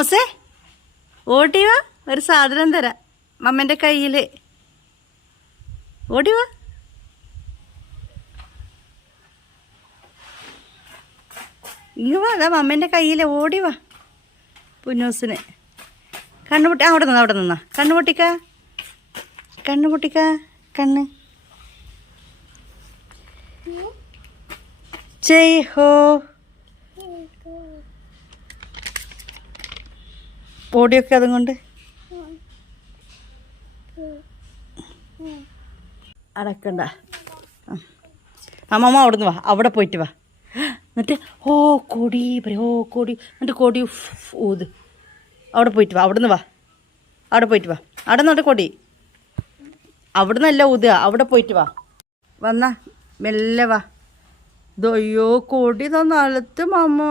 മമ്മൂസേ ഓടി വാ ഒരു സാധനം തരാം. മമ്മന്റെ കയ്യിൽ ഓടി വാ. ഇങ്ങ് വാ അതാ മമ്മന്റെ കയ്യിൽ ഓടി വാ. പുന്നൂസിന്. കണ്ണുപൊട്ടി അവിടെ നിന്നാ അവിടെ നിന്നാ. കണ്ണുപൊട്ടിക്ക കണ്ണുപൊട്ടിക്ക കണ്ണ് ജയ് ഹോ. ഓടിയൊക്കെ അതും കൊണ്ട് അടക്കണ്ട. അമ്മമ്മ അവിടുന്ന് വാ. അവിടെ പോയിട്ട് വാ. എന്നിട്ട് ഓ കൊടി പറ ഓ കൊടി. എന്നിട്ട് കൊടി ഊത്. അവിടെ പോയിട്ട് വാ. അവിടുന്ന് വാ. അവിടെ പോയിട്ട് വാ. അവിടെ നിന്നോട്ട് കൊടി. അവിടെ നിന്നല്ല ഊതുക. അവിടെ പോയിട്ട് വാ. വന്നാ. മെല്ലെ വാ. ദോ, അയ്യോ കൊടി തന്നാലത്ത് നിലത്ത് മാമ.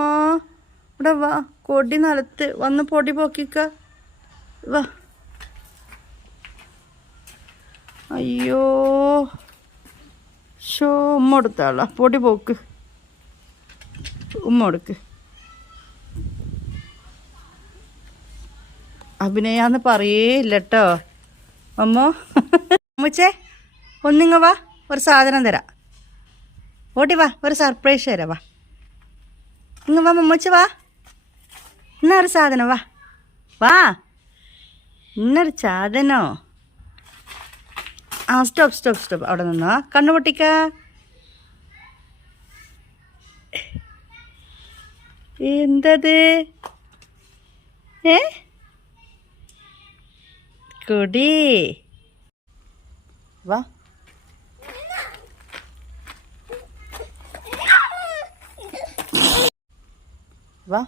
ഇവിടെ വാ കൊടി നിലത്ത് വന്ന് പൊടി പൊക്കിക്ക. വാ. അയ്യോ. ഷോ ഉമ്മ കൊടുത്താളാ പൊടി പോക്ക്. ഉമ്മ കൊടുക്ക്. അഭിനയാന്ന് പറയേയില്ല കേട്ടോ അമ്മോ. അമ്മച്ചേ ഒന്നിങ്ങ വാ. ഒരു സാധനം തരാം. ഓടി വാ ഒരു സർപ്രൈസ് തരാം വാ. ഇങ്ങ വാ മമ്മച്ച വാ. ഇന്ന ഒരു സാധനം വാ. വാ. ഇന്നൊരു സാധനോ? ആ സ്റ്റോപ്പ് സ്റ്റോപ്പ് സ്റ്റോപ്പ്. അവിടെ നിന്നോ കണ്ണു പൊട്ടിക്ക. എന്തത്? ഏ? കൊടി. വാ. വാ.